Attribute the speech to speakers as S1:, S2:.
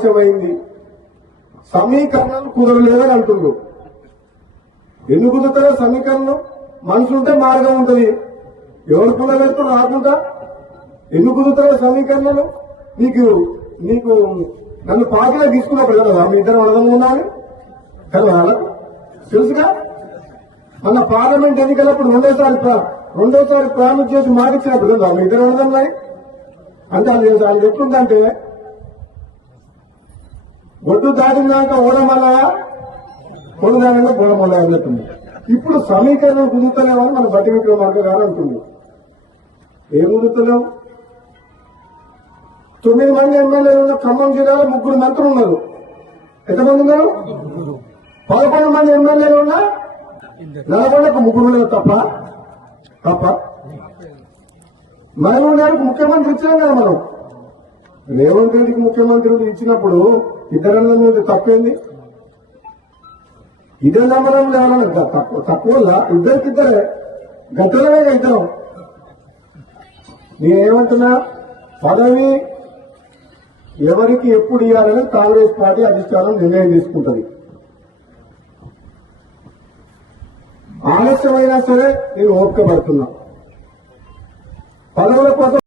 S1: ఆలస్యమైంది. సమీకరణాలు కుదరలేదని అంటుండ్రు. ఎందుకు కుదురుతారో సమీకరణం? మనసుంటే మార్గం ఉంటుంది. ఎవరు కుదరలేదు రాకుండా ఎందుకు కుదురుతారో సమీకరణలు? నీకు నీకు నన్ను పార్టీలో తీసుకున్నప్పుడు కదా మీ ఇద్దరు వడదం ఉన్నాను కదా తెలుసుగా? మన పార్లమెంట్ ఎన్నికలప్పుడు రెండోసారి రెండోసారి ప్రామిస్ చేసి మాటిచ్చినప్పుడు కదా మీ ఇద్దరు వడదం అంటే అది అది ఎట్లుందంటే ఒడ్డు దాటినాక ఓడమల్ల కొడు దాటినాక అని అన్నట్టుంది ఇప్పుడు సమీకరణం కుదురుతలేమని మన బట్టి విక్రమార్క గారు అంటుంది. ఏం కుదురుతలేవు? తొమ్మిది మంది ఎమ్మెల్యేలు ఉన్న ఖమ్మం జిల్లాలో ముగ్గురు మంత్రులు ఉన్నారు. ఎంతమంది ఉన్నారు? పదకొండు మంది ఎమ్మెల్యేలు ఉన్నా నల్గొండకు ముగ్గురు ఉన్నారు తప్ప. తప్ప. మహబూబ్ గారికి ముఖ్యమంత్రి ఇచ్చాం కదా మనం. రేవంత్ రెడ్డికి ముఖ్యమంత్రి ఇచ్చినప్పుడు ఇద్దరు మీద తప్పేంది? ఇదే నమ్మడం లేవాలని తక్కువ తక్కువ ఇద్దరికిద్దరే గద్దలమే ఇద్దరం నేనేమంటున్నా? పదవి ఎవరికి ఎప్పుడు ఇవ్వాలని కాంగ్రెస్ పార్టీ అధిష్టానం నిర్ణయం తీసుకుంటది. ఆలస్యమైనా సరే నేను ఓపిక పడుతున్నా పదవుల కోసం